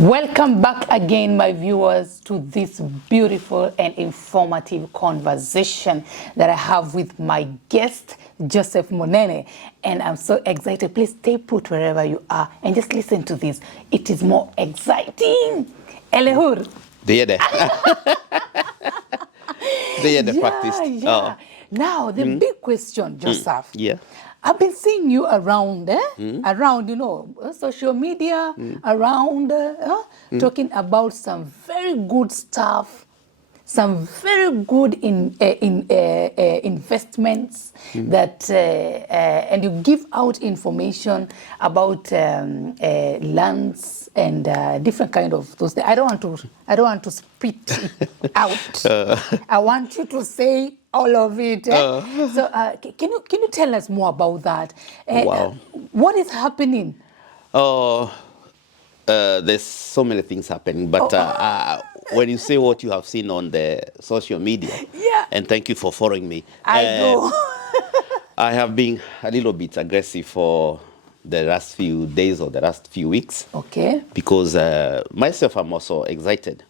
Welcome back again, my viewers, to this beautiful and informative conversation that I have with my guest, Joseph Munene. And I'm so excited. Please stay put wherever you are and just listen to this. It is more exciting. Elehur. The practice. Yeah. Now, the big question, Joseph. Yeah. I've been seeing you around, around, social media, around, talking about some very good stuff, some very good investments that, and you give out information about lands and different kind of those things. I don't want to spit it out. I want you to say all of it. So can you tell us more about that? Wow. What is happening? There's so many things happening, but when you say what you have seen on the social media, and thank you for following me. I know. I have been a little bit aggressive for the last few days or the last few weeks. Okay. Because myself, I'm also excited.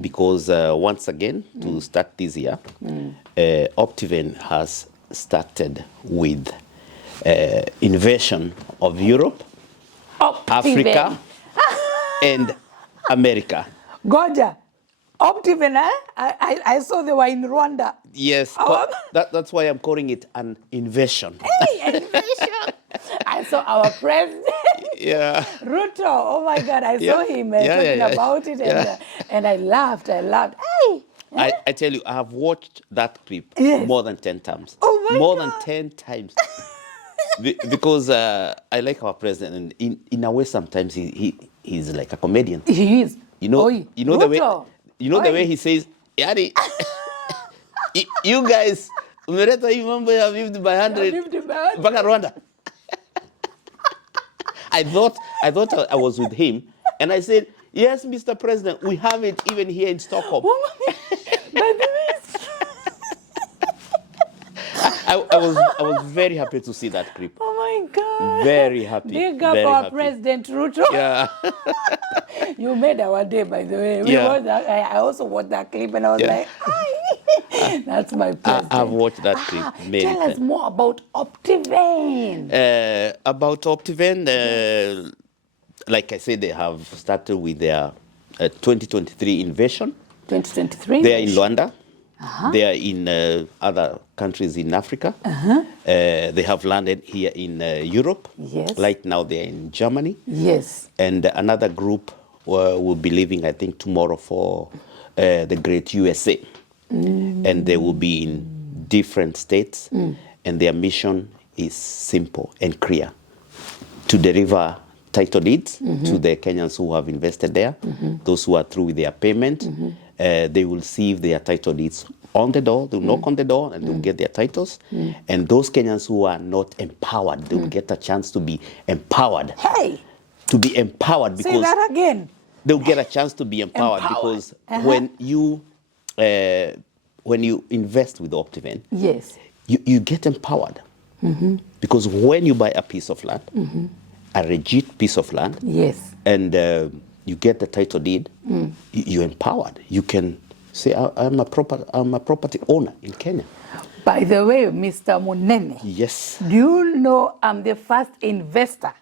Because once again, to start this year, Optiven has started with invasion of Europe, Africa, and America. Goja, Optiven, I saw they were in Rwanda. Yes, that's why I'm calling it an invasion. Hey, invasion! I saw our president. Yeah. Ruto, oh my God, I saw him talking about it, and I laughed. Hey! I tell you, I have watched that clip more than 10 times. Oh my more God. than 10 times. Because I like our president, and in a way, sometimes he's like a comedian. He is. You know the way. Ruto. The way he says, "Yari, you guys, umeleta hii mambo ya 50 by 100 mpaka Rwanda." I thought I was with him, and I said, "Yes, Mr. President, we have it even here in Stockholm." I was very happy to see that clip. Oh my God! Very happy. Big up our President Ruto. Yeah. You made our day, by the way. I also watched that clip, and I was like, "Hi." That's my president. I've watched that clip many times. Tell us more about Optiven. About Optiven, like I said, they have started with their 2023 invasion. 2023? They are in Rwanda. They are in other countries in Africa. They have landed here in Europe. Yes. Right now they are in Germany. Yes. And another group will be leaving, I think, tomorrow for the great USA. And they will be in different states. And their mission is simple and clear: to deliver title deeds to the Kenyans who have invested there. Those who are through with their payment, they will receive their title deeds on the door. They'll knock on the door and they'll get their titles. And those Kenyans who are not empowered, they will get a chance to be empowered. Hey! To be empowered, because say that again. They'll get a chance to be empowered. Because when you invest with Optiven, yes, you get empowered. Because when you buy a piece of land, a legit piece of land, yes, and you get the title deed, you're empowered. You can say, I'm a property owner in Kenya. By the way, Mr. Munene. Yes. Do you know I'm the first investor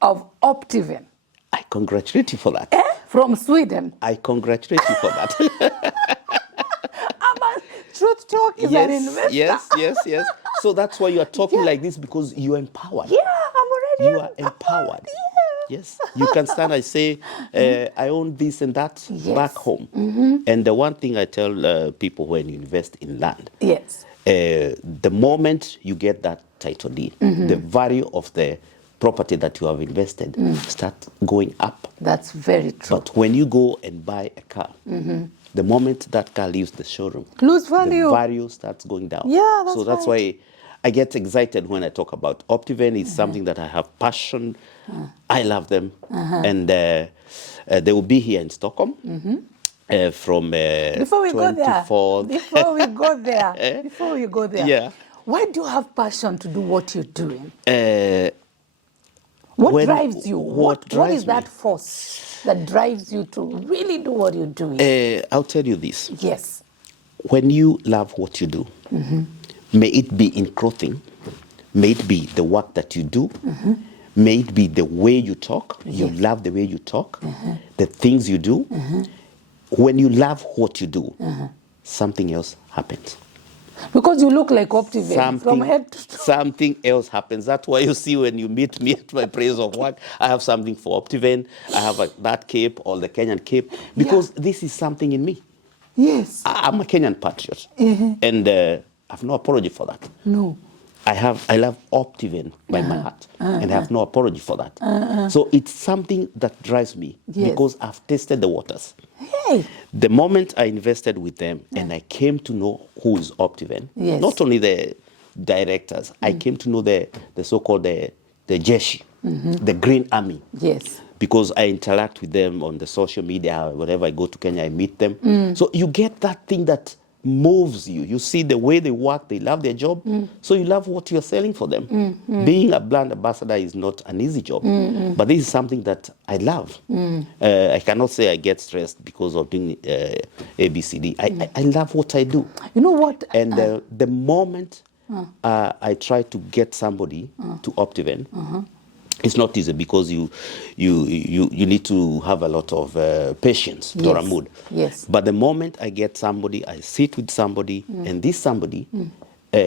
of Optiven? I congratulate you for that. From Sweden. I congratulate you for that. Truth Talk is an investor. Yes. So that's why you are talking like this, because you are empowered. Yeah, I'm already You are empowered. Yeah. Yes. You can stand and say, I own this and that back home. And the one thing I tell people when you invest in land, the moment you get that title deed, the value of the property that you have invested start going up. That's very true. But when you go and buy a car, the moment that car leaves the showroom, lose value. The value starts going down. Yeah, so that's why I get excited when I talk about Optiven. It's something that I have passion. I love them. And they will be here in Stockholm from Before we go there, yeah. Why do you have passion to do what you're doing? What drives you? What is that force? that drives you to really do what you're doing? I'll tell you this. Yes. When you love what you do, may it be in clothing, may it be the work that you do, may it be the way you talk, you love the way you talk, the things you do. When you love what you do, something else happens. Because you look like Optiven'S from head to toe. Something else happens. That's why you see when you meet me at my place of work, I have something for Optiven, I have that cape or the Kenyan cape, because this is something in me. Yes. I'm a Kenyan patriot, and I have no apology for that. No. I love Optiven by my heart, and I have no apology for that. So it's something that drives me because I've tasted the waters. Hey. The moment I invested with them and I came to know who is Optiven, not only the directors, I came to know the so-called the Jeshi, the Green Army. Yes. Because I interact with them on the social media, whenever I go to Kenya, I meet them. So you get that thing that moves you. You see the way they work, they love their job, so you love what you're selling for them. Being a brand ambassador is not an easy job, but this is something that I love. I cannot say I get stressed because of doing ABCD. I love what I do. You know what? And the moment I try to get somebody to Optiven, it's not easy because you need to have a lot of patience, Dora Mood. Yes. But the moment I get somebody, I sit with somebody, and this somebody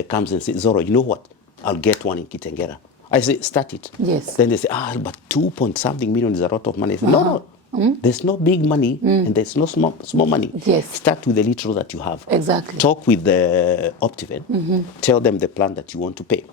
comes and says, Zoro, you know what? I'll get one in Kitengera. I say, start it. Yes. Then they say, but 2-point-something million is a lot of money. I say, no. There's no big money and there's no small money. Yes. Start with the little that you have. Exactly. Talk with the Optiven. Tell them the plan that you want to pay.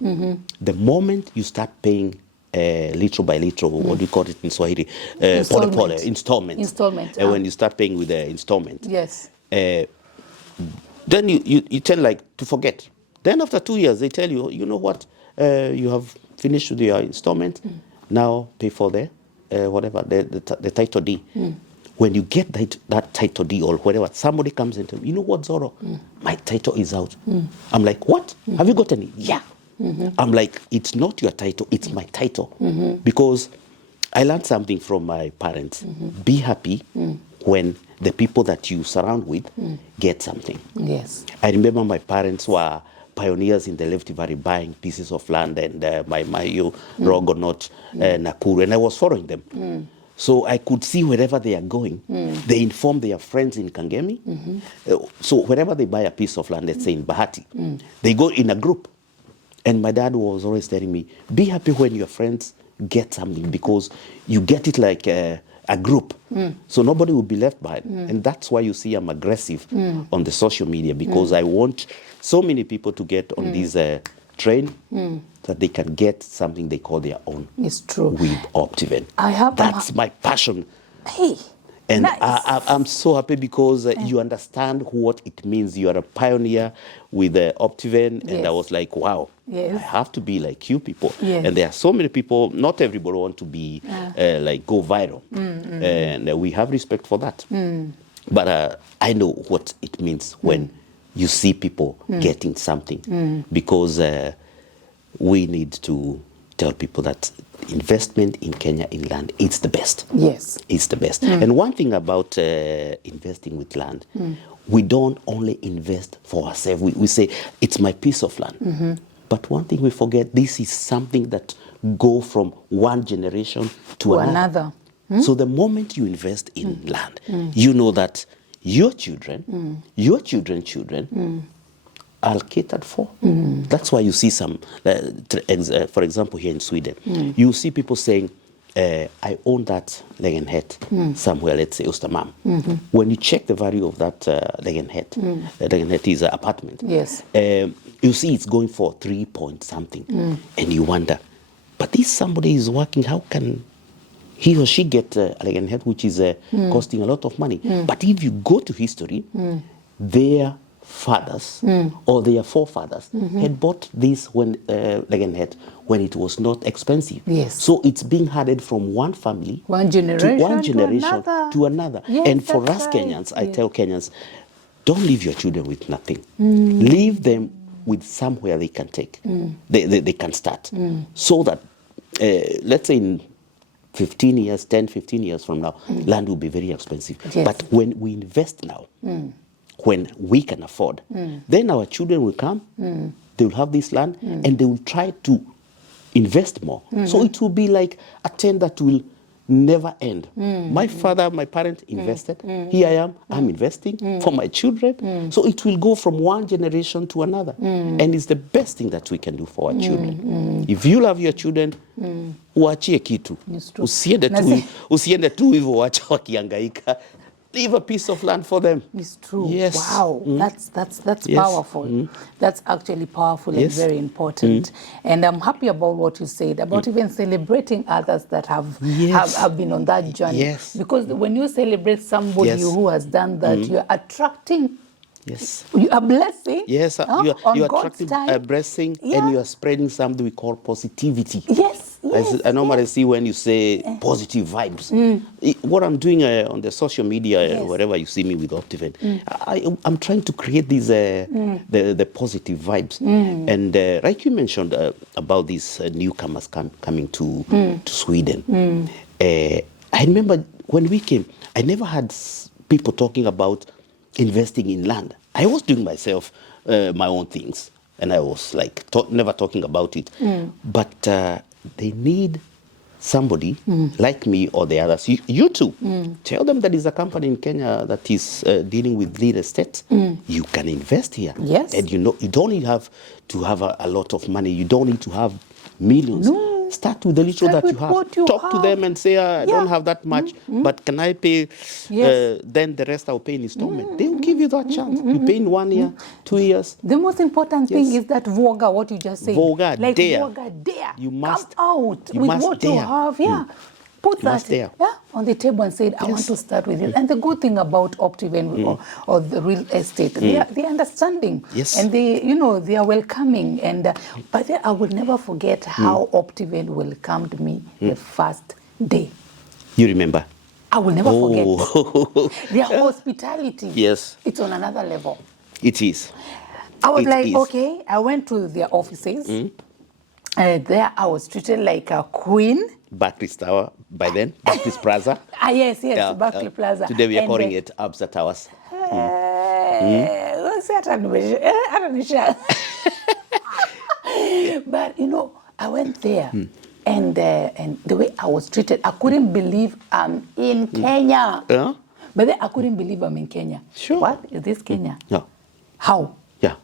The moment you start paying little by little, what do you call it in Swahili? Installment. When you start paying with the installment, yes. Then you tend like to forget. Then after 2 years, they tell you, you know what, you have finished with your installment. Now pay for the whatever the title D. When you get that title D or whatever, somebody comes and tells me, you know what, Zoro, my title is out. I'm like, what? Have you got any? Yeah. I'm like, it's not your title, it's my title. Because I learned something from my parents. Be happy when the people that you surround with get something. Yes. I remember my parents were pioneers in the Rift Valley buying pieces of land and Mayo, Rogonot, Nakuru, and I was following them. So I could see wherever they are going, they inform their friends in Kangemi. So wherever they buy a piece of land, let's say in Bahati, they go in a group. And my dad was always telling me, be happy when your friends get something because you get it like a group. So nobody will be left behind. And that's why you see I'm aggressive on the social media because I want so many people to get on this train that they can get something they call their own. It's true. With Optiven. That's my passion. Hey. And nice. I'm so happy because you understand what it means. You are a pioneer with Optiven, and I was like, wow, I have to be like you people. And there are so many people, not everybody want to be like go viral. And we have respect for that. But I know what it means when you see people getting something because we need to tell people that investment in Kenya in land, it's the best. Yes. It's the best. And one thing about investing with land, we don't only invest for ourselves. We say, it's my piece of land. But one thing we forget, this is something that go from one generation to another. So the moment you invest in land, you know that your children, your children's children, are catered for. That's why you see some, for example, here in Sweden, you see people saying, I own that lägenhet somewhere, let's say Östermalm. When you check the value of that lägenhet is an apartment. Yes. You see it's going for 3-point-something, and you wonder, but if somebody is working, how can he or she get a lägenhet which is costing a lot of money? But if you go to history, their fathers or their forefathers had bought this lägenhet when it was not expensive. Yes. So it's being handed from one family, one generation to another. Yes, and for us Kenyans, I tell Kenyans, don't leave your children with nothing. Leave them with somewhere they can take. They can start. So that, let's say in 15 years, 10, 15 years from now, land will be very expensive. Yes. But when we invest now, when we can afford, then our children will come, they will have this land, and they will try to invest more. So it will be like a trend that will never end. My father, my parents invested. Here I am, I'm investing for my children. So it will go from one generation to another. And it's the best thing that we can do for our children. If you love your children, uachie kitu. It's true. Usiende tu hivyo wacha wakihangaika. Leave a piece of land for them. It's true. Yes. Wow, that's Yes. powerful. That's actually powerful and Yes. very important. And I'm happy about what you said about even celebrating others that have been on that journey. Yes. Because when you celebrate somebody Yes. who has done that, you're attracting. Yes. You are blessing. Yes, on you are God's attracting time. a blessing, and you are spreading something we call positivity. Yes. I normally see when you say positive vibes. What I'm doing on the social media, wherever you see me with Optiven, I'm trying to create these the positive vibes. And like you mentioned about these newcomers coming to Sweden. I remember when we came, I never had people talking about investing in land. I was doing myself my own things, and I was like never talking about it. But they need somebody like me or the others. You too. Tell them that is a company in Kenya that is dealing with real estate. You can invest here. Yes. And you don't need to have a lot of money. You don't need to have millions. No. Start with the little Start that you with have. what you Talk to have. them and say, I don't have that much, but can I pay? Yes. Then the rest I'll pay in installment. They will give you that chance. You pay in 1 year, 2 years. The most important thing Yes. is that voga, what you just said. Voga, like dare. voga, dare. You must- come out you with must what you dare. have. Yeah. Put You must that dare. on the table and said, I want Yes. to start with this. And the good thing about Optiven or the real estate, they are understanding. Yes. And they are welcoming. And but then I will never forget how Optiven welcomed me the first day. You remember? I will never forget. Oh, Their hospitality. Yes. It's on another level. it is. I was It like, is. okay. I went to their offices. There I was treated like a queen. Barclays Tower by then, Barclays Plaza. Yes, Yeah, Barclay Plaza. Today we are And, calling it Absa Towers. what's that? I don't know. But I went there, and the way I was treated, I couldn't believe I'm in Kenya. Yeah. But then I couldn't believe I'm in Kenya. Sure. What is this Kenya? Yeah. How? Yeah.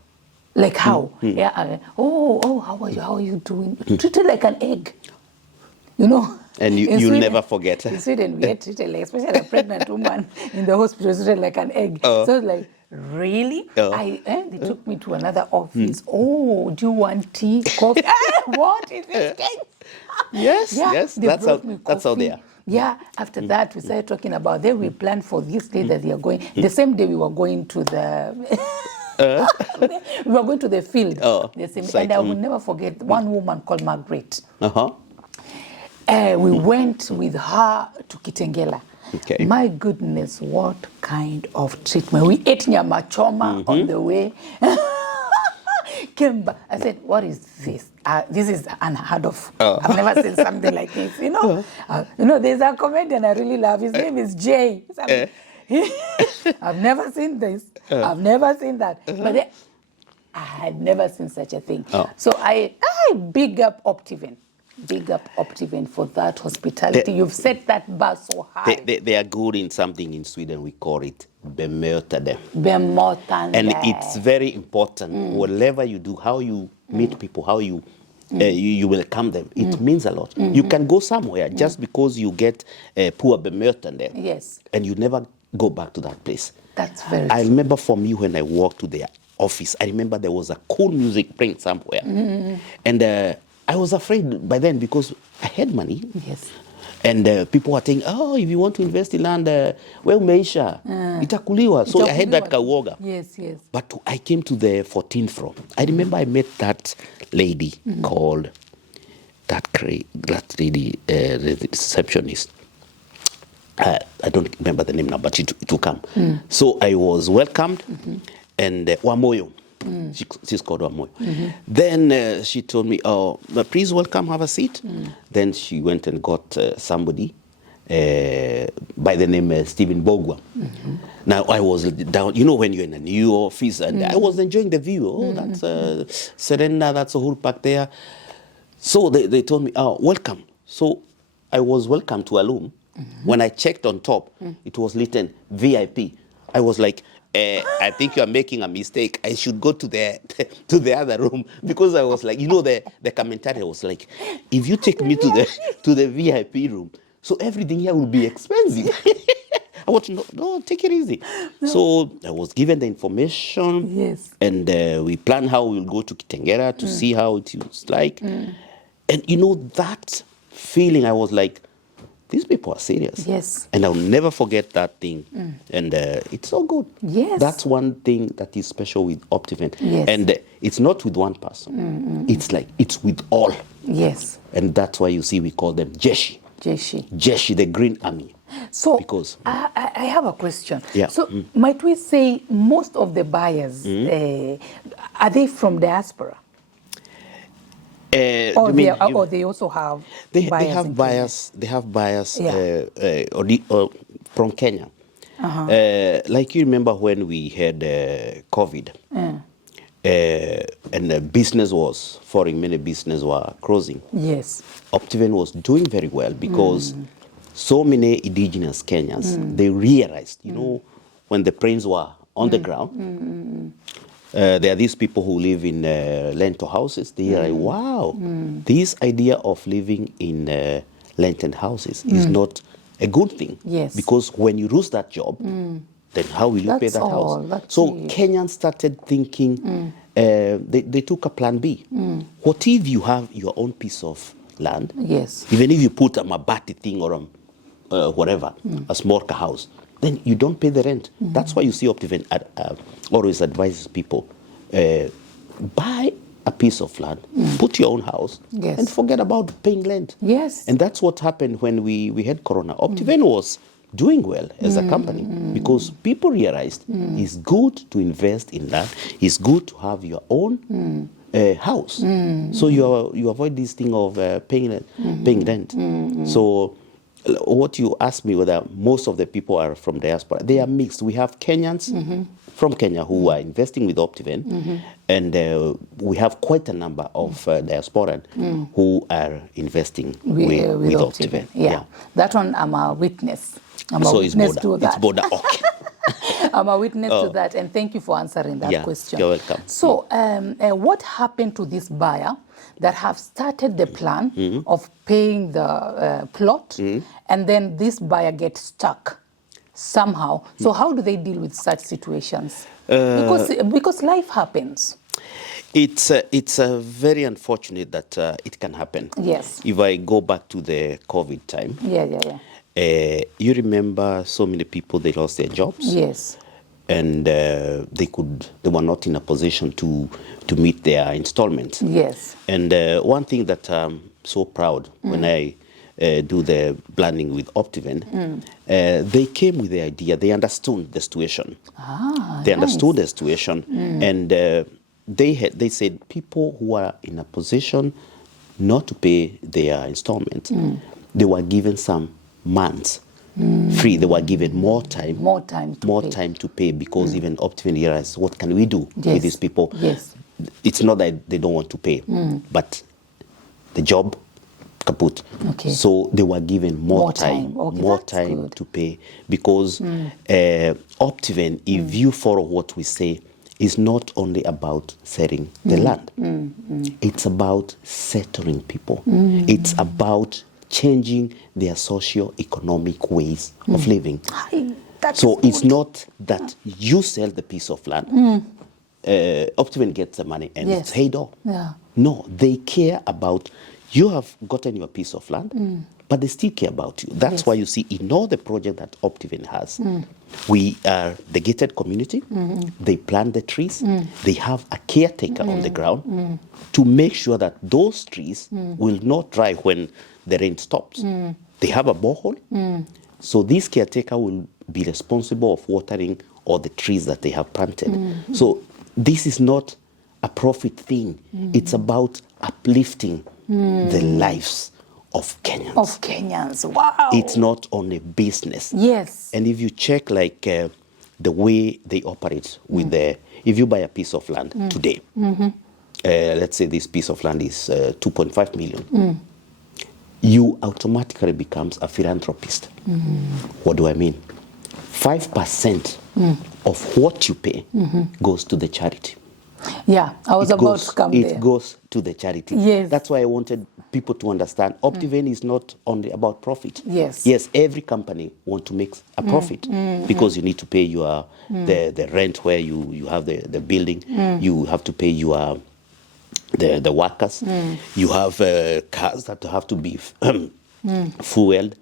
Like how? Yeah. How are you doing? Treated like an egg. And in you'll Sweden- never forget. In Sweden, we get treated like, especially a pregnant woman in the hospital, treated like an egg. So it's like, really? They took me to another office. Oh, do you want tea, coffee? What is this thing? Yes, yes. they That's brought me how they coffee. are. Yeah, after that, we started talking about, then we planned for this day that they are going. The same day we were going to the... we were going to the field. The same, site, and I will never forget one woman called Margaret. Uh-huh. We went with her to Kitengela. Okay. My goodness, what kind of treatment. We ate nyama choma on the way. Came back. I said, what is this? This is unheard of. I've never seen something like this. There's a comedian I really love. His name is Jay. I've never seen this. I've never seen that. But then, I had never seen such a thing. So I big up Optiven. Big up Optiven for that hospitality. You've set that bar so high. They are good in something in Sweden. We call it bemötande. Bemötande. And it's very important. Whatever you do, how you meet people, how you welcome them, it means a lot. You can go somewhere just because you get poor bemötande. Yes. And you never go back to that place. That's very I true. remember for me when I walked to their office, I remember there was a cool music playing somewhere. And I was afraid by then because I had money. Yes. And people were saying, if you want to invest in land, umeisha, itakuliwa. So I had that kauoga. Yes, yes. But I came to the 14th floor. I remember I met that lady called, that lady, the receptionist. I don't remember the name now, but it will come. So I was welcomed, and Wamoyo. She's called Wamoyo. Then she told me, oh, please welcome, have a seat. Then she went and got somebody by the name Stephen Bogwa. Now, I was down, you know, when you're in a new office, and I was enjoying the view. Oh, that's Serena, that's a whole park there. So they told me, oh, welcome. So I was welcome to a room. When I checked on top, it was written VIP. I was like, I think you are making a mistake. I should go to the other room, because I was like, you know, the commentary was like, if you take me to the VIP room, so everything here will be expensive. I want to no, take it easy. No. So I was given the information, yes, and we planned how we'll go to Kitengela to see how it was like. And you know, that feeling, I was like, these people are serious. Yes. And I'll never forget that thing. And it's so good. Yes. That's one thing that is special with Optiven. Yes. And it's not with one person. It's like, it's with all. Yes. And that's why you see we call them Jeshi. Jeshi, the Green Army. So because I have a question. Yeah. So might we say most of the buyers, are they from diaspora? Or they also have buyers. They have buyers Yeah. From Kenya. Like you remember when we had COVID, and the business was foreign, many business were closing. Yes. Optiven was doing very well because so many indigenous Kenyans, they realized, you know, when the planes were on the ground, there are these people who live in rental houses. They are like, wow, this idea of living in rented houses is not a good thing. Yes. Because when you lose that job, then how will you pay that house? So Kenyans started thinking, they took a plan B. What if you have your own piece of land? Yes. Even if you put a mabati thing or whatever, a small house, then you don't pay the rent. That's why you see Optiven always advises people, buy a piece of land, put your own house, and forget about paying rent. Yes. And that's what happened when we had Corona. Optiven was doing well as a company because people realized it's good to invest in land. It's good to have your own house. So you avoid this thing of paying rent. So what you asked me whether most of the people are from diaspora, they are mixed. We have Kenyans from Kenya who are investing with Optiven, and we have quite a number of diasporans who are investing with Optiven. Yeah. That one I'm a witness. I'm a so witness to that. It's border. Okay. I'm a witness to that, and thank you for answering that question. You're welcome. So what happened to this buyer that have started the plan of paying the plot, and then this buyer gets stuck somehow? So how do they deal with such situations? Because life happens. It's very unfortunate that it can happen. Yes. If I go back to the COVID time. Yeah. You remember so many people, they lost their jobs. Yes. And they were not in a position to meet their installments. Yes. And one thing that I'm so proud when I do the planning with Optiven, they came with the idea. They understood the situation. They understood the situation, and they said people who are in a position not to pay their installment, they were given some months free. They were given more time to pay because even Optiven realized, what can we do with these people? Yes. It's not that they don't want to pay, but the job kaput. Okay. So they were given more time to pay because Optiven, if you follow what we say, is not only about selling the land. It's about settling people. It's about changing their socio-economic ways of living. So it's not that you sell the piece of land, Optiven gets the money and it's paid off. Yeah. No, they care about, you have gotten your piece of land, but they still care about you. That's why you see in all the projects that Optiven has, we are the gated community, they plant the trees, they have a caretaker on the ground to make sure that those trees will not dry when the rain stops. They have a borehole, so this caretaker will be responsible of watering all the trees that they have planted. So this is not a profit thing. It's about uplifting the lives of Kenyans. Of Kenyans, wow. It's not on a business. Yes. And if you check like the way they operate with if you buy a piece of land today, let's say this piece of land is 2.5 million, you automatically becomes a philanthropist. What do I mean? 5% of what you pay goes to the charity. Yeah, I was about to come there. It goes to the charity. Yes. That's why I wanted people to understand Optiven is not only about profit. Yes. Yes, every company wants to make a profit because you need to pay your the rent where you have the building. You have to pay your the workers. You have cars that have to be fueled.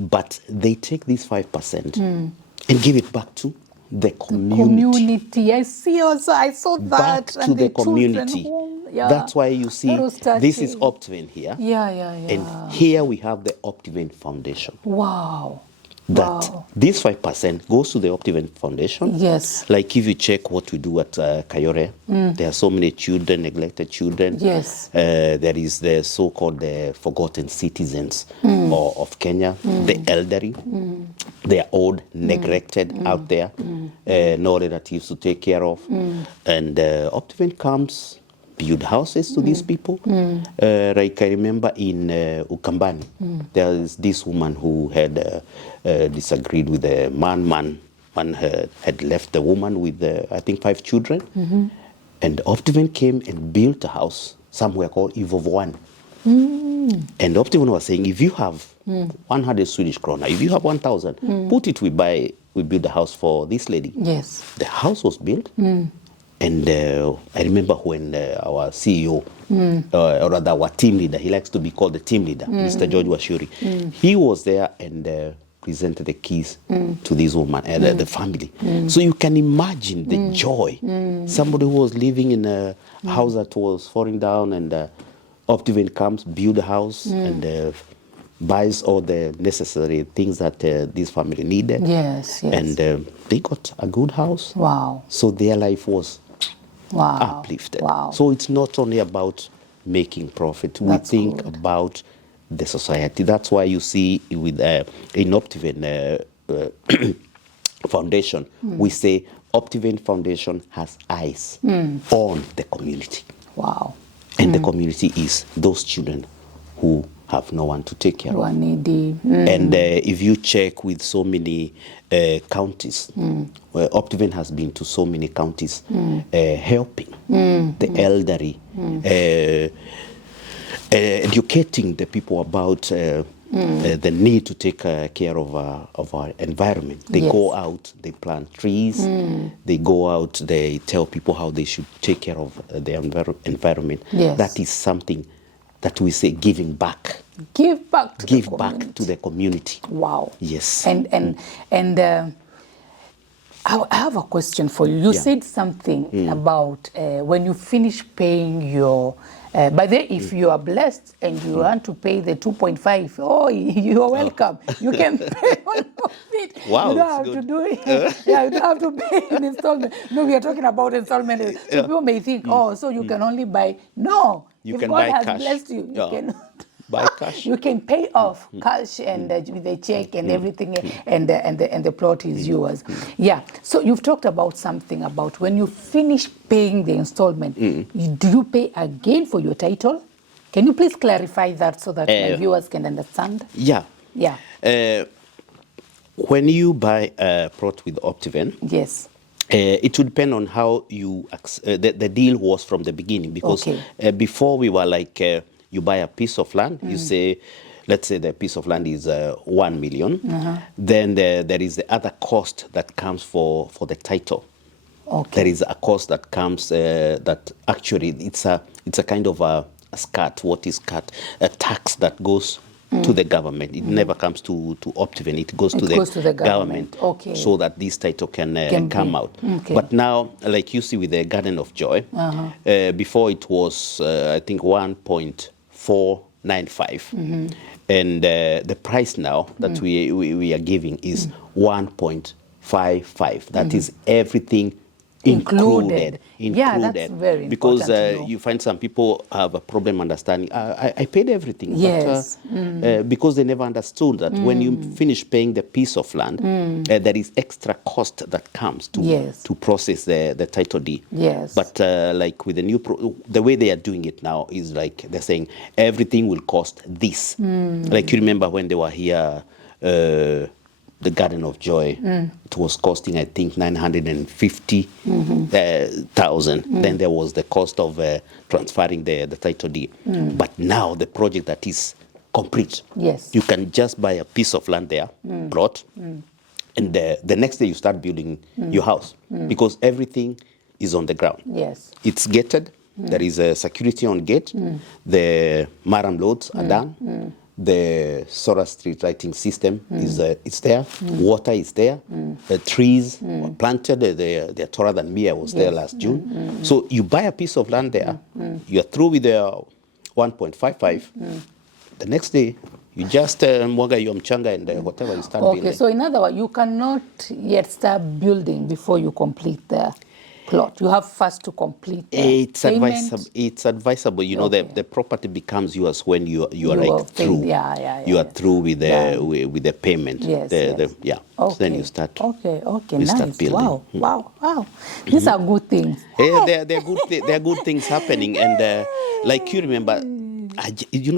But they take this 5% and give it back to the community. I see also, I saw that. Back to the community. Yeah. That's why you see, this is Optiven here. Yeah. And here we have the Optiven Foundation. Wow. That this 5% goes to the Optiven Foundation. Yes. Like if you check what we do at Kayore, there are so many children, neglected children. Yes. There is the so-called forgotten citizens of Kenya, the elderly. They are old, neglected out there, no relatives to take care of. And Optiven comes, build houses to these people. Like I remember in Ukambani, there is this woman who had disagreed with the man had left the woman with, I think, 5 children. And Optiven came and built a house somewhere called Ivov1. And Optiven was saying, if you have 100 Swedish krona, if you have 1,000, put it, we build a house for this lady. Yes. The house was built. And I remember when our CEO, or rather our team leader, he likes to be called the team leader, Mr. George Washuri, he was there and presented the keys to this woman and the family. So you can imagine the joy. Somebody who was living in a house that was falling down, and Optiven comes, build a house, and buys all the necessary things that this family needed. Yes. And they got a good house. Wow. So their life was uplifted. Wow. So it's not only about making profit. That's we think good. about the society. That's why you see with in Optiven Foundation, we say Optiven Foundation has eyes on the community. Wow. And the community is those children who have no one to take care Who of. are needy. And if you check with so many counties, where Optiven has been to so many counties helping the elderly, educating the people about the need to take care of our environment. They go out, they plant trees, they go out, they tell people how they should take care of the environment. Yes. That is something that we say giving back. Give back to Give the back community. to the community. Wow. Yes. And I have a question for you. You said something about when you finish paying your, by the way, if you are blessed and you want to pay the 2.5, oh, you are welcome. You can pay all of it. Wow, you don't that's have good. to do it. Yeah, you don't have to pay an installment. No, we are talking about installment. So people may think, oh, so you can only buy. No. You if can God buy has cash. blessed you, you Yeah. cannot. Buy cash. You can pay off cash and with a check and everything, and the plot is yours. Yeah. So you've talked about something about when you finish paying the installment, do you pay again for your title? Can you please clarify that so that my viewers can understand? Yeah. Yeah. When you buy a plot with Optiven, Yes. it would depend on how you the deal was from the beginning, because before we were like you buy a piece of land, you say, let's say the piece of land is 1 million, then there is the other cost that comes for the title. Okay. There is a cost that comes that actually it's a kind of a scat. What is scat? A tax that goes to the government. It never comes to Optiven. It goes to the government. Okay. So that this title can come out. Okay. But now, like you see with the Garden of Joy, before it was, I think, 1.495. And the price now that we are giving is 1.55. That is everything included. Yeah, that's very because important to know. you find some people have a problem understanding. I paid everything, Yes. but because they never understood that when you finish paying the piece of land, there is extra cost that comes to process the title deed. Yes. But like with the new the way they are doing it now is like they're saying everything will cost this. Like you remember when they were here. The Garden of Joy, it was costing, I think, 950,000. Then there was the cost of transferring the title deed. But now the project that is complete, yes, you can just buy a piece of land there, plot, and the next day you start building your house because everything is on the ground. Yes, it's gated. There is a security on gate. The maram loads are done. The solar street lighting system is it's there. Water is there. The trees were planted. They're taller than me. I was there last June. So you buy a piece of land there. You're through with the 1.55. The next day, you just mwaga your mchanga and whatever you start building. Okay, so in other words, you cannot yet start building before you complete the plot. You have first to complete the advisable. It's advisable. You know, the property becomes yours when you are like through. You are through with the payment. Yes, Okay. So then you start. Okay. You Nice. start building. Wow. These are good things. Yeah, they're good. They're good things happening, and like you remember,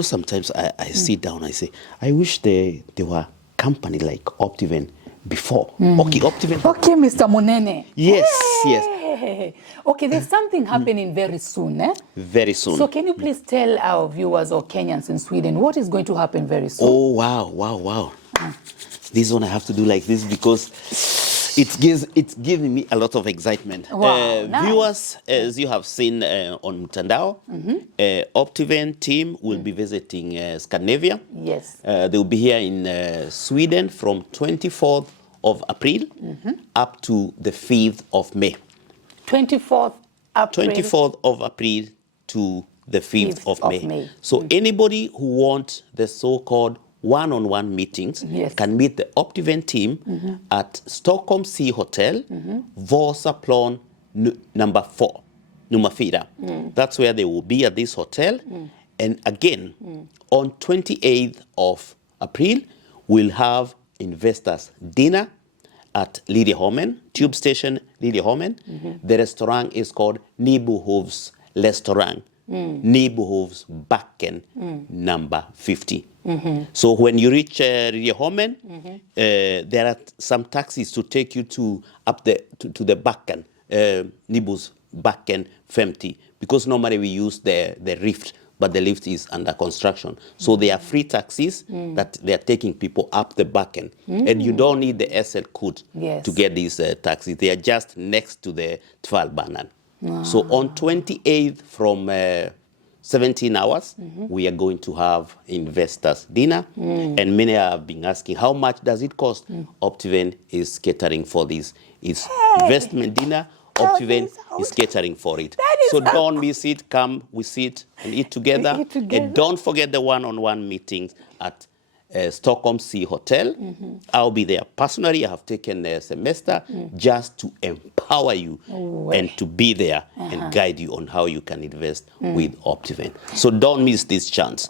sometimes I sit down. I say, I wish there were company like Optiven before. Okay, Optiven. Okay, Mr. Munene. Yes. Okay, there's something happening very soon, eh? Very soon. So can you please tell our viewers or Kenyans in Sweden what is going to happen very soon? Oh, wow. This one I have to do like this because it's giving me a lot of excitement. Wow, nice. Viewers, as you have seen on Mtandao, Optiven team will be visiting Scandinavia. Yes. They will be here in Sweden from 24th of April up to the 5th of May. 24th April. 24th of April to the 5th of May. So anybody who wants the so-called one-on-one meetings can meet the Optiven team at Stockholm Sea Hotel, Vasaplan number 4, nummer 4. That's where they will be at this hotel. And again, on 28th of April, we'll have investors dinner at Liljeholmen, tube station Liljeholmen. The restaurant is called Nybohovs Restaurant, Nybohovs Backen number 50. So when you reach Liljeholmen, there are some taxis to take you to the Backen, Nybohovs Backen 50, because normally we use the lift, but the lift is under construction. So there are free taxis that they are taking people up the Backen. And you don't need the SL code to get these taxis. They are just next to the Tvalbanan. So on 28th from 17 hours, we are going to have investors dinner. And many have been asking, how much does it cost? Optiven is catering for this. It's investment dinner. Optiven is catering for it. So don't miss it. Come, we sit and eat together. And don't forget the one-on-one meetings at Stockholm Sea Hotel. I'll be there personally. I have taken a semester just to empower you and to be there and guide you on how you can invest with Optiven. So don't miss this chance.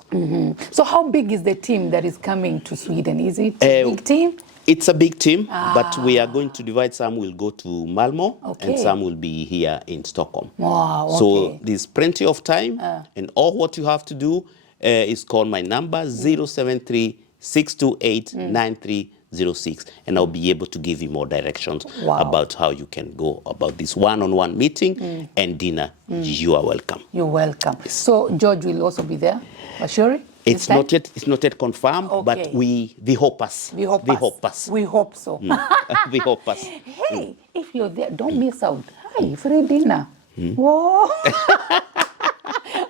So how big is the team that is coming to Sweden? Is it a big team? It's a big team, but we are going to divide. Some will go to Malmö and some will be here in Stockholm. Wow, so there's plenty of time, and all what you have to do is call my number 073-628-9306, and I'll be able to give you more directions about how you can go about this one-on-one meeting and dinner. You are welcome. You're welcome. So George will also be there, Ashuri? It's not yet confirmed, but we hope us. We hope so. We hope us. Hey, if you're there, don't miss out. Hi, free dinner. Whoa.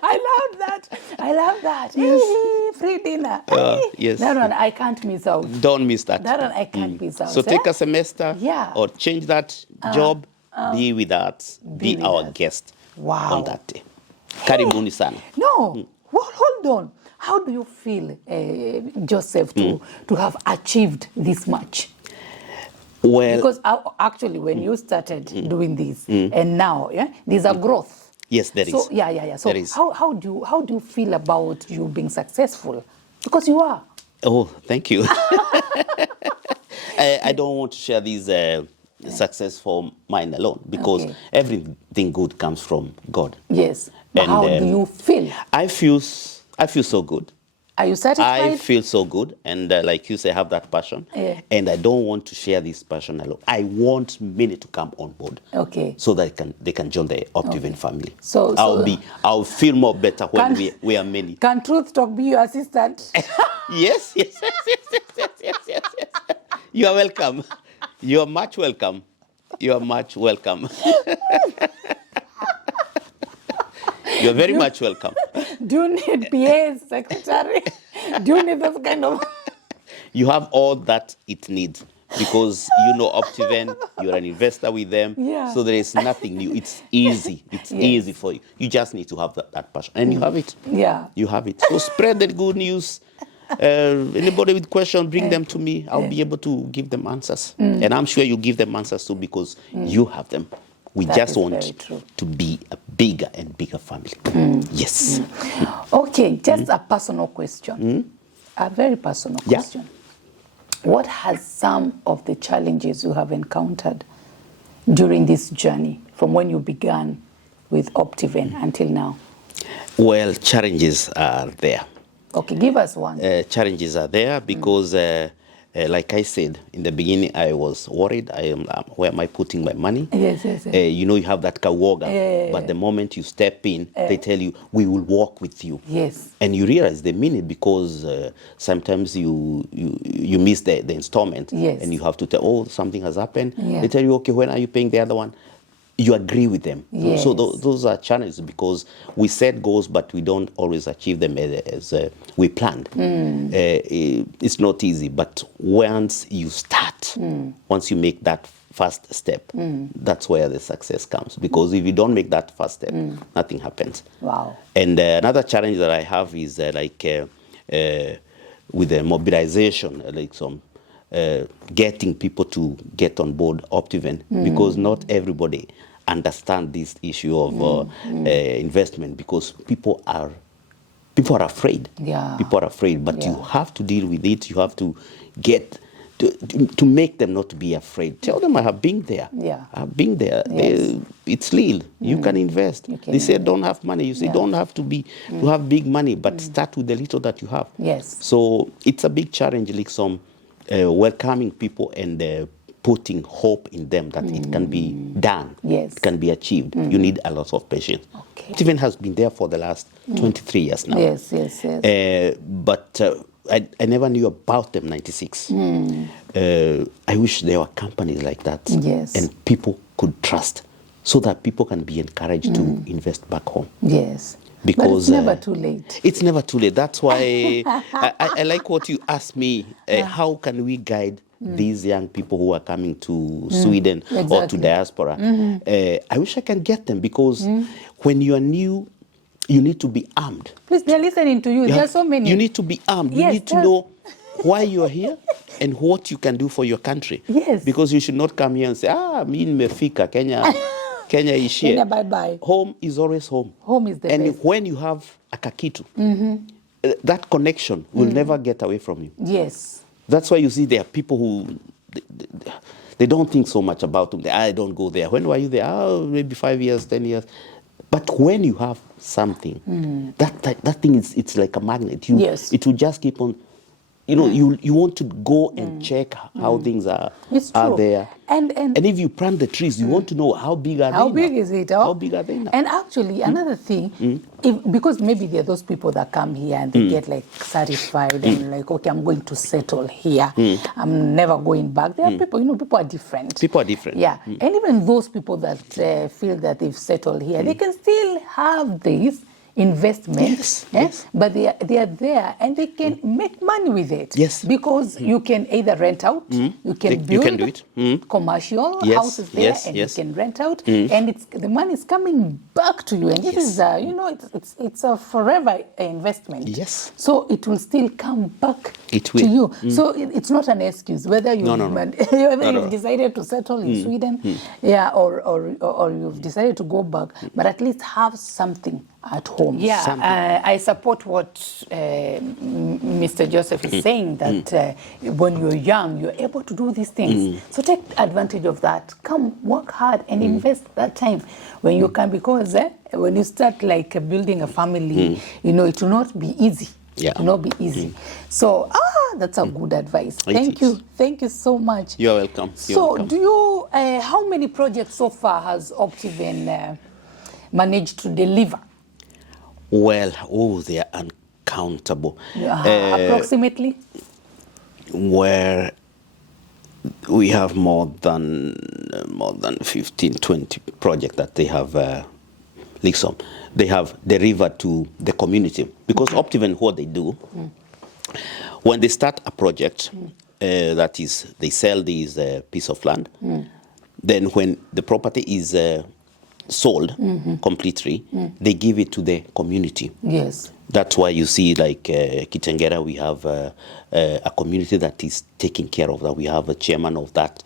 I love that. Yes. Hey, free dinner. Yes. That one I can't miss out. Don't miss that. That one I can't miss out. So take a semester or change that job. Be with us. Be our guest on that day. Karibuni sana. No, hold on. How do you feel, Joseph, to have achieved this much? Well, Because actually, when you started doing this, and now, there's a growth. yes, there So is. yeah. So There is. how do you feel about you being successful? Because you are. Oh, thank you. I don't want to share this success for mine alone, because Okay. everything good comes from God. Yes. But And how do you feel? I feel so good. Are you I satisfied? feel so good, and like you say, have that passion. Yeah. And I don't want to share this passion alone. I want many to come on board. Okay. So that they can join the Optiven family. So- I'll feel more better when we are many. Can Truth Talk be your assistant? Yes. You are welcome. You are much welcome. You are much welcome. You're very much welcome. Do you need PA, secretary? Do you need this kind of... You have all that it needs, because you know Optiven, you're an investor with them. Yeah. So there is nothing new. It's easy. It's Yes. easy for you. You just need to have that passion. And you have it. Yeah. You have it. So spread the good news. Anybody with questions, bring them to me. I'll be able to give them answers. And I'm sure you give them answers too, because you have them. We That just is very want true. to be a bigger and bigger family. Yes. Okay, just a personal question. A very personal Yeah. question. What has some of the challenges you have encountered during this journey from when you began with Optiven until now? Well, challenges are there. Okay, give us one. Challenges are there because, like I said in the beginning, I was worried. Where am I putting my money? Yes. You have that kawoga, but the moment you step in, they tell you, we will walk with you. Yes. And you realize they mean it, because sometimes you miss the installment. Yes. And you have to tell, oh, something has happened. Yeah. They tell you, okay, when are you paying the other one? You agree with them. Yes. So those are challenges, because we set goals, but we don't always achieve them as we planned. It's not easy, but once you start, once you make that first step, that's where the success comes. Because if you don't make that first step, nothing happens. Wow. And another challenge that I have is with the mobilization, getting people to get on board Optiven, because not everybody understand this issue of investment, because people are afraid. Yeah. People are afraid, but you Yeah. have to deal with it. You have to get to make them not be afraid. Tell them, I have been there. Yeah. I've been there. Yes. It's real. You can invest. You can They say invest. don't have money. You say Yeah. don't have to have big money, but start with the little that you have. Yes. So it's a big challenge, like some welcoming people and putting hope in them that it can be done. Yes. It can be achieved. You need a lot of patience. Okay. Optiven has been there for the last 23 years now. Yes. But I never knew about them 96. I wish there were companies like that. Yes. And people could trust, so that people can be encouraged to invest back home. Yes. Because but it's never too late. It's never too late. That's why I like what you asked me. How can we guide these young people who are coming to Sweden or to Exactly. diaspora? I wish I can get them, because when you are new, you need to be armed. Please, they're listening to you. There are so many. You need to be armed. You Yes, need to yes. know why you are here and what you can do for your country. Yes. Because you should not come here and say, mi nimefika Kenya. Kenya is here. Kenya, bye-bye. Home is always home. Home is the and best. when you have a kakitu, that connection will never get away from you. Yes. That's why you see there are people who they don't think so much about them. I don't go there. When were you there? Oh, maybe 5 years, 10 years. But when you have something, that thing it's like a magnet. Yes. It will just keep on. You want to go and check how things are It's true. there. And if you plant the trees, you want to know how big are they how now? big is it? How big are they now? And actually, another thing, because maybe there are those people that come here and they get like satisfied and like, okay, I'm going to settle here. I'm never going back. There are people, people are different. People are different. Yeah. And even those people that feel that they've settled here, they can still have this investment, Yes. but they are there and they can make money with it. Yes. Because you can either rent out, you can build You can do it. commercial Yes, houses there, yes, and yes. you can rent out, and the money is coming back to you. And this is, it's a forever investment. Yes. So it will still come back It to will. you. So it's not an excuse whether you whether you've decided to settle in Sweden, or you've decided to go back, but at least have something at home. Yeah, I support what Mr. Joseph is saying, that when you're young, you're able to do these things. So take advantage of that. Come, work hard and invest that time when you can, because when you start like building a family, it will not be easy. Yeah. It will not be easy. So, that's a good advice. Thank you so much. You're welcome. Do you, how many projects so far has Optiven managed to deliver? Well, they are uncountable. Approximately? Where we have more than 15, 20 projects that they have they have delivered to the community. Because Optiven, what they do, when they start a project, that is, they sell this piece of land, then when the property is sold completely, they give it to the community. Yes. That's why you see, like Kitengela, we have a community that is taking care of that. We have a chairman of that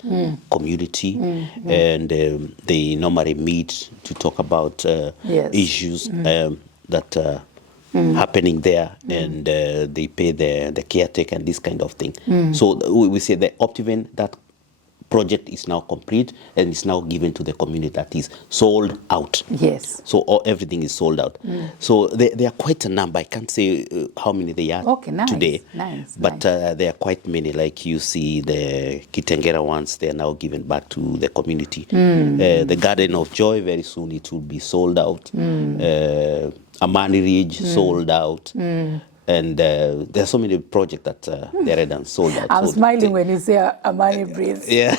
community, and they normally meet to talk about issues that happening there, and they pay the caretaker and this kind of thing. So we say the Optiven, that project is now complete and it's now given to the community, that is sold out. Yes. So everything is sold out. So there are quite a number. I can't say how many they are today. But there are quite many. Like you see the Kitengela ones, they are now given back to the community. The Garden of Joy, very soon it will be sold out. Amani Ridge, sold out. And there are so many projects that they're already sold out. I'm smiling when you say Amani Breeze. Yeah.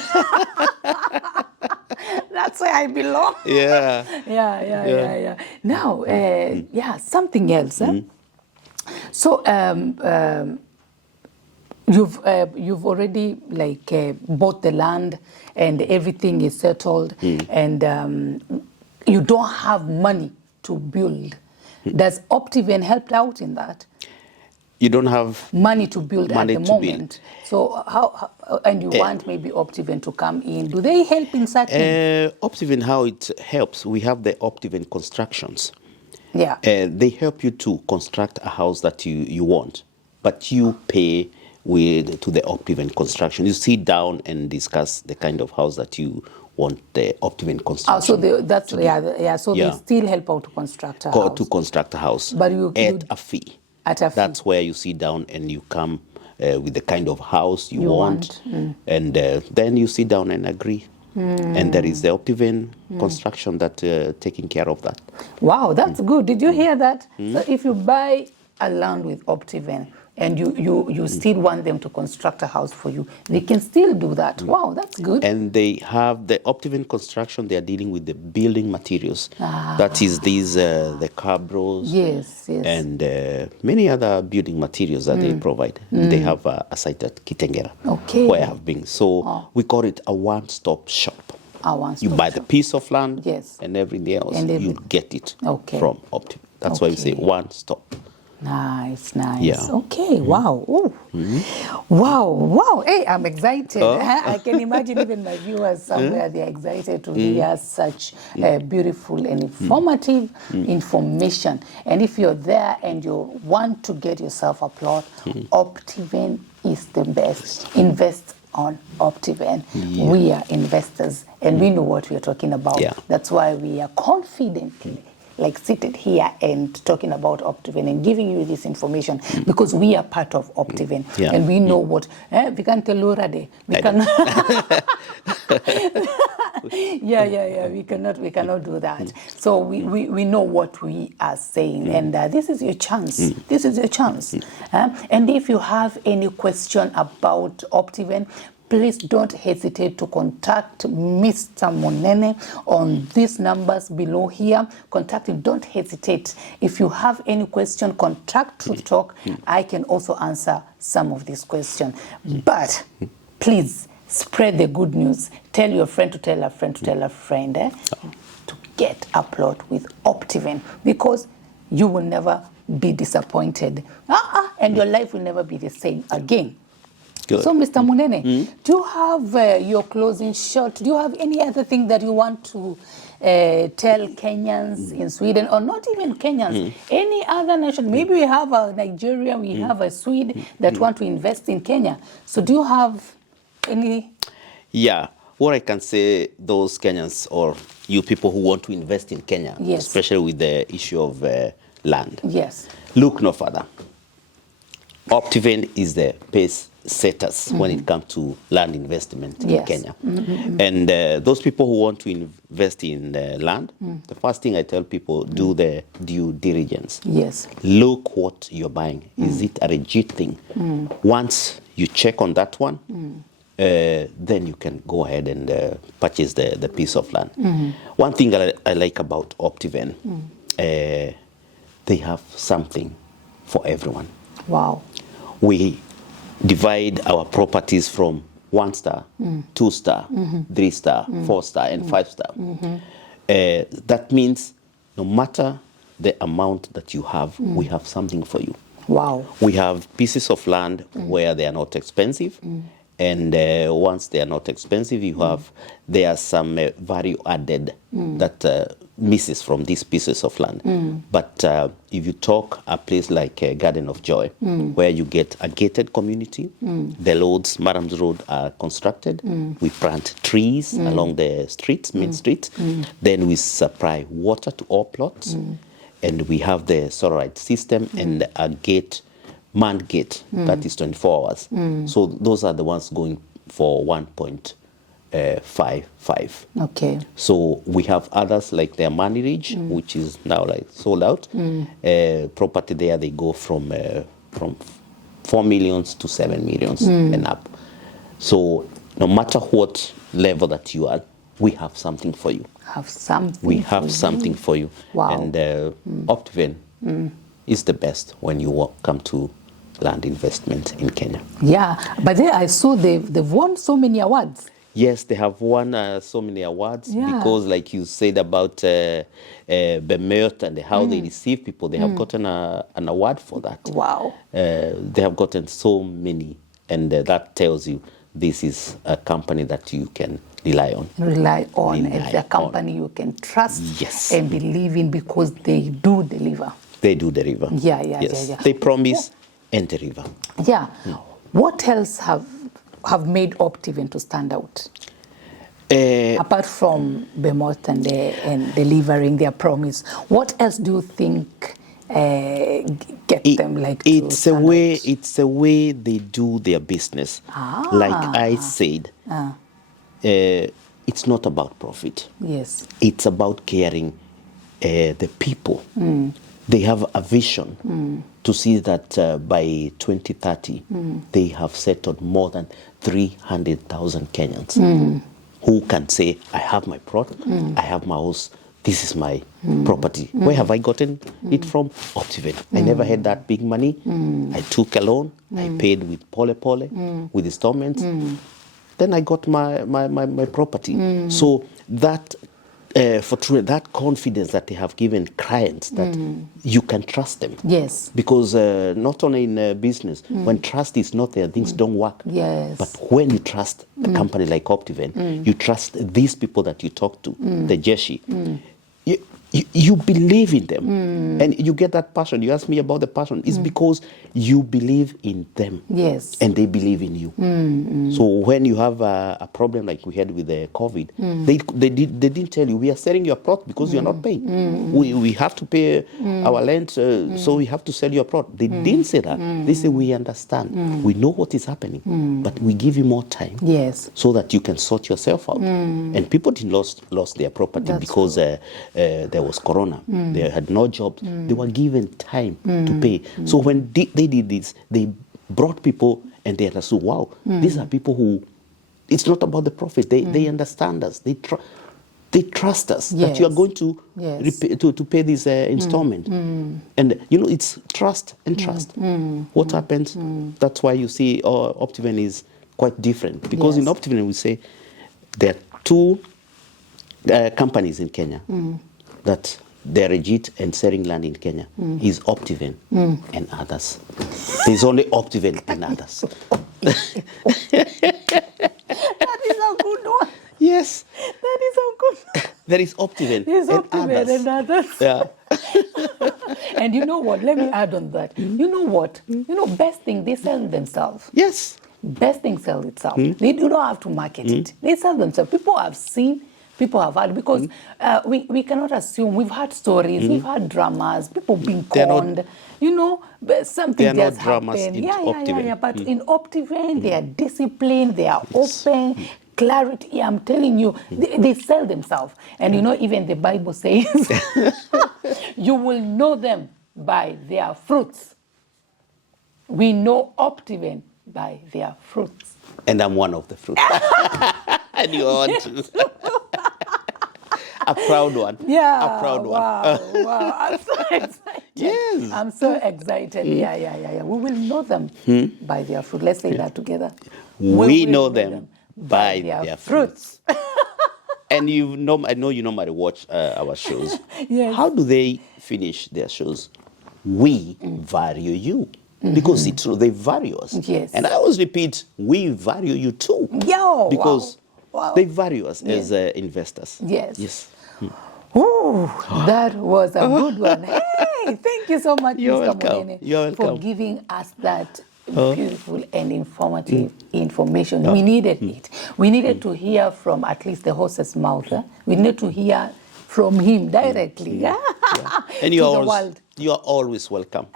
That's where I belong. Yeah. Yeah. Now, something else. So, you've already bought the land and everything is settled, and you don't have money to build. Does Optiven help out in that? You don't have money to build at the moment. So how and you want maybe Optiven to come in? Do they help in certain? Optiven, how it helps, we have the Optiven constructions. Yeah. They help you to construct a house that you want, but you pay to the Optiven construction. You sit down and discuss the kind of house that you want the Optiven construction. So they still help out to construct a house. To construct a house, but at a fee. At a fee. That's where you sit down and you come with the kind of house you want. And then you sit down and agree. And there is the Optiven construction that taking care of that. Wow, that's good. Did you hear that? So if you buy a land with Optiven and you still want them to construct a house for you, they can still do that. Wow, that's good. And they have the Optiven construction, they are dealing with the building materials. That is the cabros. Yes. And many other building materials that they provide. They have a site at Kitengela, where I have been. So we call it a one-stop shop. You buy the piece of land, and everything else, you get it from Optiven. That's why we say one-stop. Nice. Yeah. Okay, wow. Wow. Hey, I'm excited. I can imagine even my viewers somewhere, they're excited to hear such beautiful and informative information. And if you're there and you want to get yourself a plot, Optiven is the best. Invest on Optiven. We are investors and we know what we're talking about. That's why we are confidently seated here and talking about Optiven and giving you this information because we are part of Optiven and we know what we can tell Laura we can we cannot do that. So we know what we are saying and this is your chance. And if you have any question about Optiven, please don't hesitate to contact Mr. Munene on these numbers below here. Contact him. Don't hesitate. If you have any question, contact Truth Talk. I can also answer some of these questions. But please spread the good news. Tell your friend to tell a friend to tell a friend to get a plot with Optiven, because you will never be disappointed. And your life will never be the same again. Good. So, Mr. Munene, do you have your closing shot? Do you have any other thing that you want to tell Kenyans in Sweden, or not even Kenyans, any other nation? Maybe we have a Nigeria, we have a Swede that want to invest in Kenya. So do you have any? Yeah, what I can say, those Kenyans or you people who want to invest in Kenya, Yes. especially with the issue of land, Yes. look no further. Optiven is the pace setters when it comes to land investment in Kenya. And those people who want to invest in land, the first thing I tell people, do the due diligence. Yes. Look what you're buying. Is it a legit thing? Once you check on that one, then you can go ahead and purchase the piece of land. One thing I like about Optiven, they have something for everyone. Wow. We divide our properties from 1 star, 2 star, 3 star, 4 star, and 5 star. That means no matter the amount that you have, we have something for you. Wow. We have pieces of land where they are not expensive. And once they are not expensive, you have, there are some value added that misses from these pieces of land. But if you talk a place like Garden of Joy, where you get a gated community, the roads, Madam's Road, are constructed. We plant trees along the streets, main streets. Then we supply water to all plots. And we have the Sororite system and a gate, manned gate, that is 24 hours. So those are the ones going for 1.55. Okay. So we have others like their Money Ridge, which is now like sold out. Property there, they go from 4 millions to 7 millions and up. So no matter what level that you are, we have something for you. Have something. We have something for you. Wow. And Optiven is the best when you come to land investment in Kenya. Yeah, but there I saw they've won so many awards. Yes, they have won so many awards because, like you said about Bemert and how they receive people, they have gotten an award for that. Wow. They have gotten so many, and that tells you this is a company that you can rely on. It's a company you can trust and believe in, because they do deliver. They do deliver. Yeah. They promise and deliver. Yeah. What else have made Optiven to stand out? Apart from Bemort and delivering their promise, what else do you think get them like it's a way they do their business. Like I said, it's not about profit. Yes. It's about caring the people. They have a vision to see that by 2030 they have settled more than 300,000 Kenyans who can say, I have my plot, I have my house, this is my property. Where have I gotten it from? Optiven. I never had that big money. I took a loan. I paid with pole with installments. Then I got my property. So that for true, that confidence that they have given clients that you can trust them. Yes. Because not only in business, when trust is not there, things don't work. Yes. But when you trust a company like Optiven, you trust these people that you talk to, the Jeshi, you believe in them. And you get that passion. You ask me about the passion. It's because you believe in them. Yes. And they believe in you. So when you have a problem like we had with the COVID, they didn't tell you, we are selling your plot because you're not paying. We have to pay our rent, so we have to sell your plot. They didn't say that. They say, we understand. We know what is happening, but we give you more time. Yes. So that you can sort yourself out. And people didn't lost their property because there was Corona. They had no jobs. They were given time to pay. So when they did this, they brought people and they understood, wow, these are people who it's not about the profit. They understand us. They trust us that you are going to to pay this installment. And it's trust and trust. What happens? That's why you see Optiven is quite different, because in Optiven we say there are two companies in Kenya that they're legit and selling land in Kenya. Is Optiven and others. There's only Optiven and others. That is a good one. Yes. That is a good one. There is Optiven There's and Optiven others. and others. Yeah. And you know what? Let me add on that. You know what? Best thing, they sell themselves. Yes. Best thing sell itself. You don't have to market it. They sell themselves. People have seen, people have heard, because we cannot assume. We've heard stories, we've heard dramas, people being conned. But something just happened. Yeah. But in Optiven, they are disciplined, they are open. Clarity, I'm telling you, they sell themselves. And even the Bible says, you will know them by their fruits. We know Optiven by their fruits. And I'm one of the fruits. And you are one too. A proud one. Yeah. A proud one. Wow. I'm so excited. Yes. I'm so excited. Yeah. We will know them by their fruit. Let's say that together. We know them by their fruits. And I know you normally watch our shows. Yes. How do they finish their shows? We value you. Because it's true, they value us. Yes. And I always repeat, we value you too. Because they value us as investors. Yes. Ooh, that was a good one. Hey, thank you so much, Mr. Munene, for giving us that beautiful and informative information. We needed it. We needed to hear from at least the horse's mouth. We need to hear from him directly. And you're always welcome.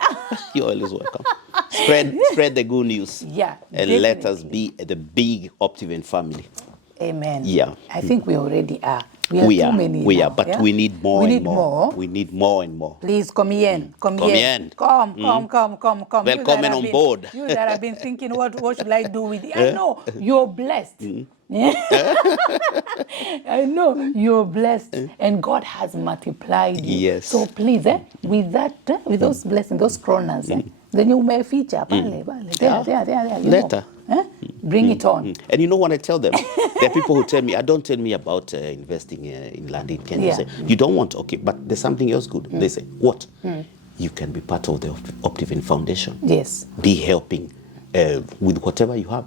You're always welcome. Spread the good news. Yeah. And let us be the big Optiven family. Amen. Yeah. I think we already are. We are are. too many We now, are, but yeah? we need more We and need more. We need more and more. Please come in. Come in. in. Come. Welcome on board. You that have been thinking, what should I do with it? I know you're blessed. I know you're blessed, and God has multiplied you. Yes. So please, with that, with those blessings, those kronas, then you may feature. There. Later. Bring it on. And you know what I tell them? There are people who tell me, don't tell me about investing in land in Kenya. Say, you don't want, okay, but there's something else good. They say, what? You can be part of the Optimum Foundation. Yes. Be helping with whatever you have.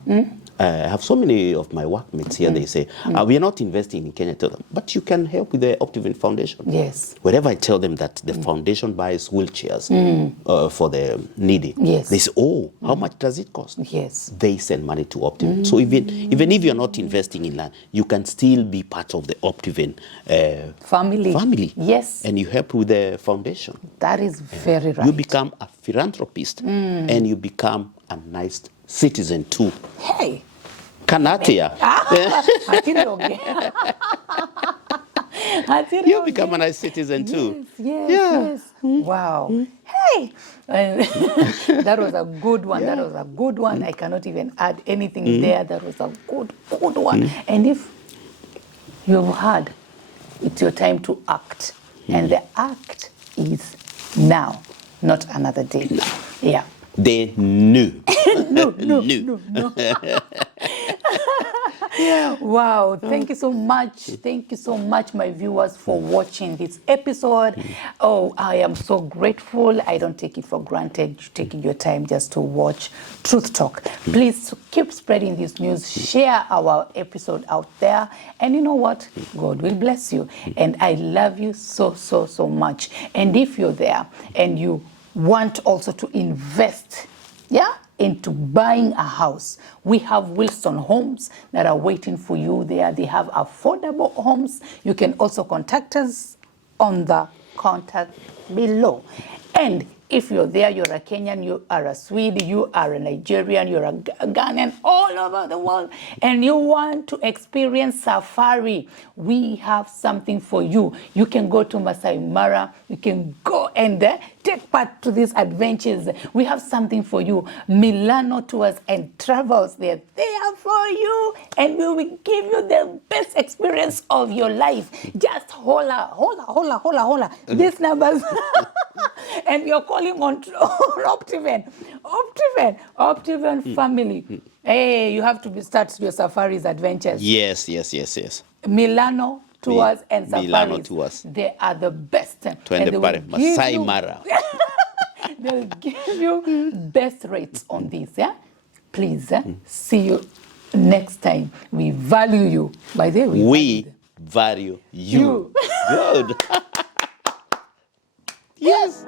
I have so many of my workmates here, they say, we are not investing in Kenya, tell them, but you can help with the Optimum Foundation. Yes. Wherever I tell them that the foundation buys wheelchairs for the needy, Yes. they say, how much does it cost? Yes. They send money to Optiven. So even if you're not investing in land, you can still be part of the Optiven family. Yes. And you help with the foundation. That is very right. You become a philanthropist and you become a nice citizen too. Hey. Kanatia. You become a nice citizen too. Yes. Wow. Hey. That was a good one. That was a good one. I cannot even add anything there. That was a good one. And if you've heard, it's your time to act. And the act is now, not another day. No. Yeah. They knew. No. Wow, thank you so much. Thank you so much, my viewers, for watching this episode. Oh, I am so grateful. I don't take it for granted, taking your time just to watch Truth Talk. Please keep spreading this news. Share our episode out there. And you know what? God will bless you. And I love you so much. And if you're there and you want also to invest, into buying a house, we have Wilson Homes that are waiting for you there. They have affordable homes. You can also contact us on the contact below. And If you're there, you're a Kenyan, you are a Swede, you are a Nigerian, you're a Ghanaian, all over the world, and you want to experience safari, we have something for you. You can go to Masai Mara, you can go and take part to these adventures. We have something for you. Milano Tours and Travels, they're there for you, and we will give you the best experience of your life. Just holla. These numbers. And you're calling on Optiven family. Hey, you have to start your safaris adventures. Yes. Milano Tours and Safaris. Milano Tours. They are the best. Twende pale Masai Mara. They'll give you best rates on this, yeah? Please, see you next time. We value you. By the way, we value you. Good. Yes.